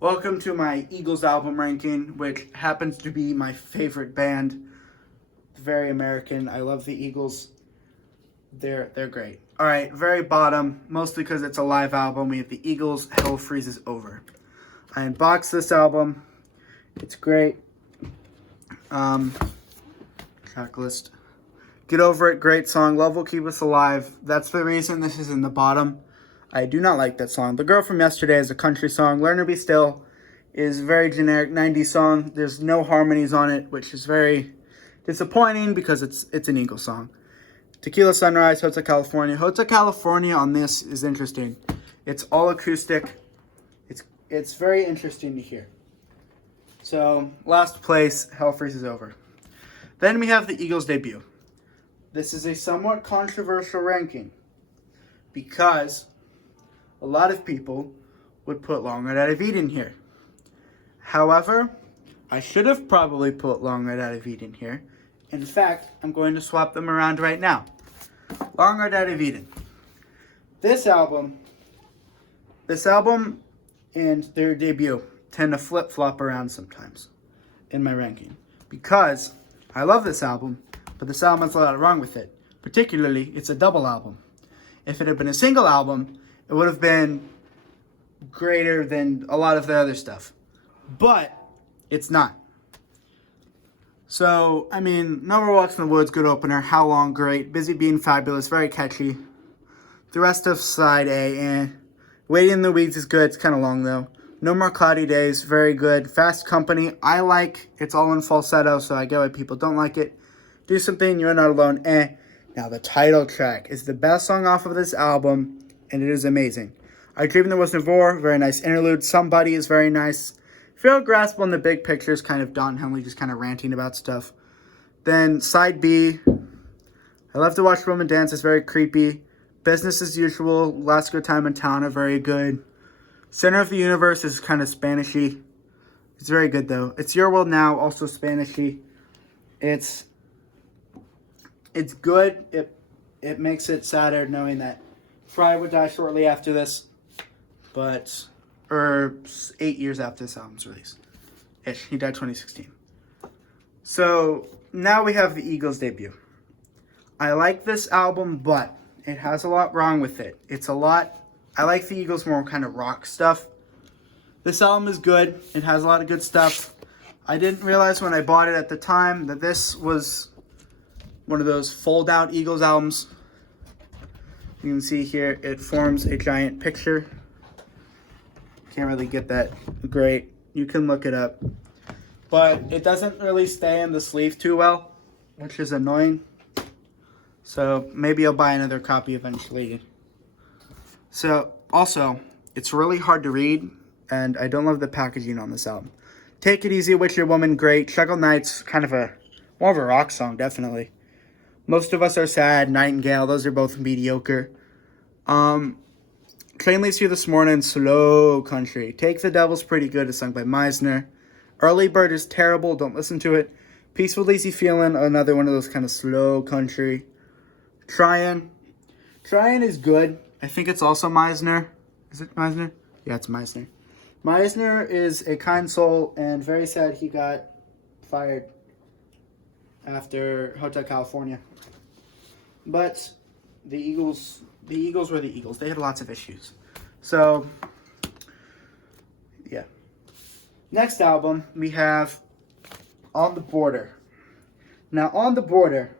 Welcome to my Eagles album ranking, which happens to be my favorite band. Very American. I love the Eagles. They're great. All right, very bottom, mostly because it's a live album. We have the Eagles. Hell Freezes Over. I unboxed this album. It's great. Tracklist. Get Over It. Great song. Love Will Keep Us Alive. That's the reason this is in the bottom. I do not like that song. The Girl from Yesterday is a country song. Learn to Be Still is a very generic 90s song. There's no harmonies on it, which is very disappointing because it's an Eagles song. Tequila Sunrise, Hotel California. Hotel California on this is interesting. It's all acoustic. It's very interesting to hear. So, last place, Hell Freezes Over. Then we have the Eagles debut. This is a somewhat controversial ranking because a lot of people would put Long Ride Out of Eden here. However, I should have probably put Long Ride Out of Eden here. In fact, I'm going to swap them around right now. Long Ride Out of Eden. This album and their debut tend to flip-flop around sometimes in my ranking. Because I love this album, but this album has a lot wrong with it. Particularly, it's a double album. If it had been a single album, it would have been greater than a lot of their other stuff. But it's not. So, I mean, No More Walks in the Woods, good opener. How Long, great. Busy Being Fabulous, very catchy. The rest of side A, Waiting in the Weeds is good. It's kind of long, though. No More Cloudy Days, very good. Fast Company, I like. It's all in falsetto, so I get why people don't like it. Do Something, You're Not Alone, Now, the title track is the best song off of this album, and it is amazing. I Dreamed There Was No War, very nice interlude. Somebody is very nice. Feel Grasp on the Big Picture is kind of Don Henley just kind of ranting about stuff. Then side B, I Love to Watch Women Dance is very creepy. Business as Usual, Last Good Time in Town are very good. Center of the Universe is kind of Spanishy. It's very good though. It's Your World Now, also Spanishy. It's good. It makes it sadder knowing that Fry would die shortly after this, or 8 years after this album's release. He died 2016. So now we have the Eagles debut. I like this album, but it has a lot wrong with it. I like the Eagles more kind of rock stuff. This album is good. It has a lot of good stuff. I didn't realize when I bought it at the time that this was one of those fold-out Eagles albums. You can see here, it forms a giant picture. Can't really get that great. You can look it up. But it doesn't really stay in the sleeve too well, which is annoying. So maybe I'll buy another copy eventually. So also, it's really hard to read, and I don't love the packaging on this album. Take It Easy, With Your Woman, great. Shuggle Nights, kind of more of a rock song, definitely. Most of Us Are Sad, Nightingale, those are both mediocre. Train Leaves Here This Morning, slow country. Take the Devil's pretty good, it's sung by Meisner. Early Bird is terrible, don't listen to it. Peaceful Easy Feeling, another one of those kind of slow country. Tryin' is good. I think it's also Meisner. Is it Meisner? Yeah, it's Meisner. Meisner is a kind soul and very sad he got fired after Hotel California. But the Eagles were the Eagles. They had lots of issues. So, yeah. Next album, we have On the Border. Now, On the Border,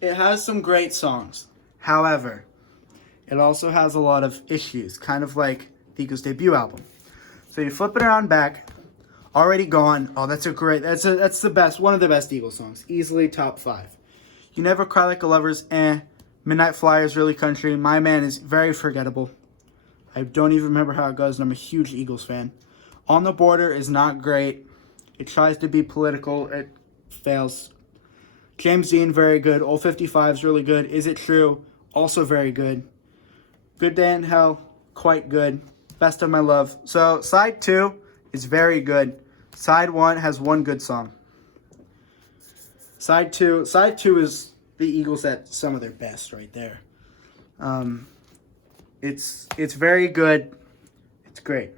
it has some great songs. However, it also has a lot of issues, kind of like the Eagles' debut album. So you flip it around back, Already Gone. Oh, that's the best, one of the best Eagles songs. Easily top 5. You Never Cry Like a Lover's, Midnight Flyer is really country. My Man is very forgettable. I don't even remember how it goes, and I'm a huge Eagles fan. On the Border is not great. It tries to be political. It fails. James Dean, very good. Old 55 is really good. Is It True? Also very good. Good Day in Hell, quite good. Best of My Love. So, side 2 is very good. Side 1 has one good song. Side 2 is the Eagles at some of their best right there. It's very good. It's great.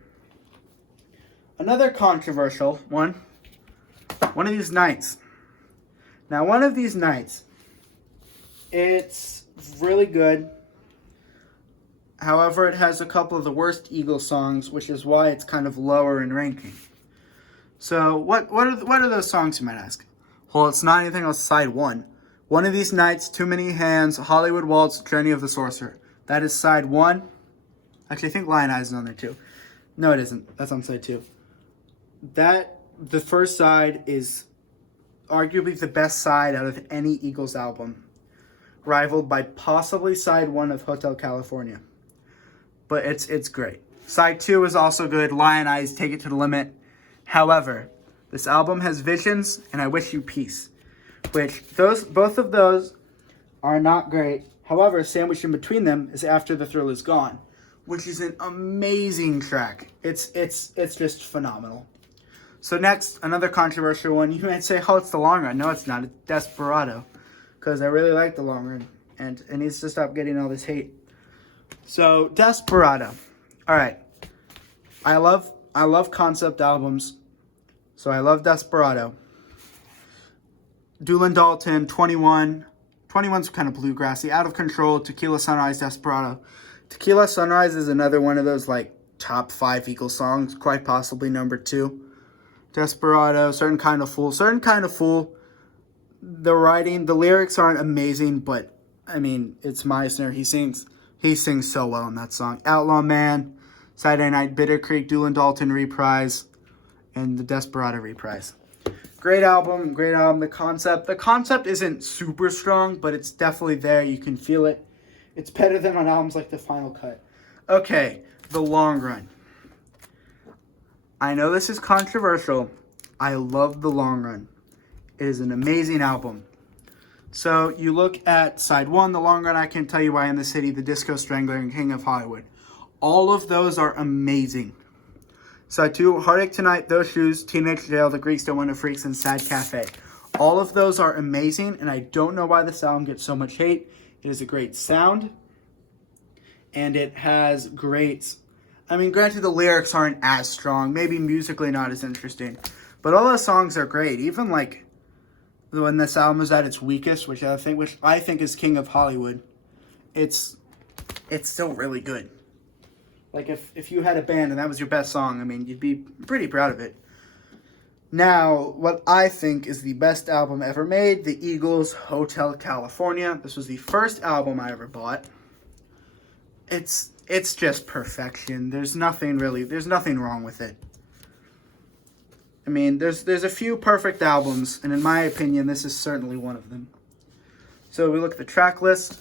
Another controversial one. One of These Nights. Now, One of These Nights, it's really good. However, it has a couple of the worst Eagles songs, which is why it's kind of lower in ranking. So, what are those songs, you might ask? Well, it's not anything else side one. One of These Nights, Too Many Hands, Hollywood Waltz, Journey of the Sorcerer. That is side one. Actually, I think Lion Eyes is on there too. No, it isn't. That's on side two. The first side is arguably the best side out of any Eagles album, rivaled by possibly side one of Hotel California. But it's great. Side two is also good. Lion Eyes, Take It to the Limit. However, this album has Visions and I Wish You Peace, which both of those are not great. However, sandwiched in between them is After the Thrill Is Gone, which is an amazing track. It's just phenomenal. So next, another controversial one. You might say, oh, it's The Long Run. No, it's not. It's Desperado. Because I really like The Long Run. And it needs to stop getting all this hate. So, Desperado. Alright. I love concept albums. So I love Desperado. Doolin Dalton, 21. 21's kind of bluegrassy. Out of Control, Tequila Sunrise, Desperado. Tequila Sunrise is another one of those like top 5 Eagles songs. Quite possibly number 2. Desperado, Certain Kind of Fool. Certain Kind of Fool, the writing, the lyrics aren't amazing, but, I mean, it's Meisner. He sings so well in that song. Outlaw Man, Saturday Night, Bitter Creek, Doolin Dalton reprise, and the Desperado reprise. Great album. The concept isn't super strong, but it's definitely there. You can feel it. It's better than on albums like The Final Cut. Okay, The Long Run. I know this is controversial. I love The Long Run. It is an amazing album. So you look at side one, The Long Run, I Can't Tell You Why in the City, The Disco Strangler, and King of Hollywood. All of those are amazing. Side two, Heartache Tonight, Those Shoes, Teenage Jail, The Greeks Don't Want to Freaks, and Sad Cafe. All of those are amazing, and I don't know why this album gets so much hate. It is a great sound, and it has great... I mean, granted, the lyrics aren't as strong. Maybe musically not as interesting. But all the songs are great. Even, like, when this album is at its weakest, which I think is King of Hollywood, it's still really good. Like, if you had a band and that was your best song, I mean, you'd be pretty proud of it. Now, what I think is the best album ever made, The Eagles' Hotel California. This was the first album I ever bought. It's just perfection. There's nothing wrong with it. I mean, there's a few perfect albums, and in my opinion, this is certainly one of them. So we look at the track list.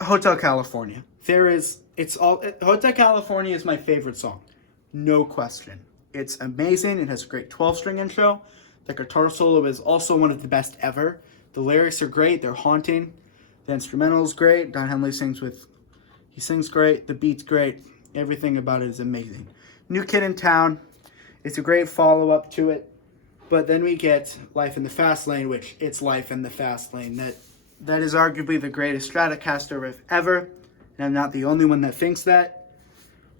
Hotel California. Hotel California is my favorite song. No question. It's amazing. It has a great 12-string intro. The guitar solo is also one of the best ever. The lyrics are great. They're haunting. The instrumental is great. Don Henley sings great. The beat's great. Everything about it is amazing. New Kid in Town. It's a great follow-up to it. But then we get Life in the Fast Lane, which it's Life in the Fast Lane. That is arguably the greatest Stratocaster riff ever. And I'm not the only one that thinks that.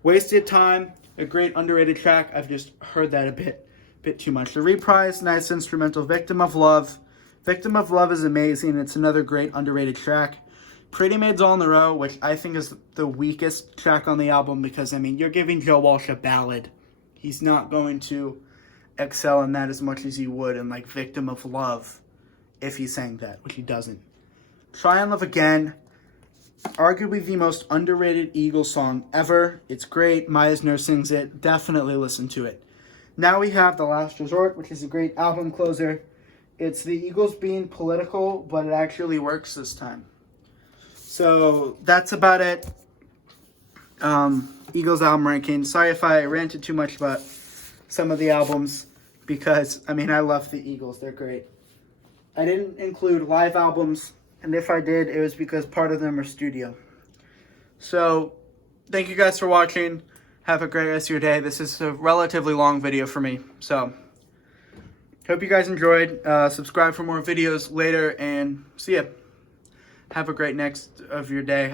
Wasted Time, a great underrated track. I've just heard that a bit too much. The reprise, nice instrumental. Victim of Love. Victim of Love is amazing. It's another great underrated track. Pretty Maids All in a Row, which I think is the weakest track on the album because, I mean, you're giving Joe Walsh a ballad. He's not going to excel in that as much as he would in, like, Victim of Love if he sang that, which he doesn't. Try and Love Again, arguably the most underrated Eagles song ever. It's great. Meisner sings it. Definitely listen to it. Now we have The Last Resort, which is a great album closer. It's the Eagles being political, but it actually works this time. So that's about it. Eagles album ranking. Sorry if I ranted too much about some of the albums because, I mean, I love the Eagles. They're great. I didn't include live albums, and if I did, it was because part of them are studio. So, thank you guys for watching. Have a great rest of your day. This is a relatively long video for me, so hope you guys enjoyed. Subscribe for more videos later, and see ya. Have a great rest of your day.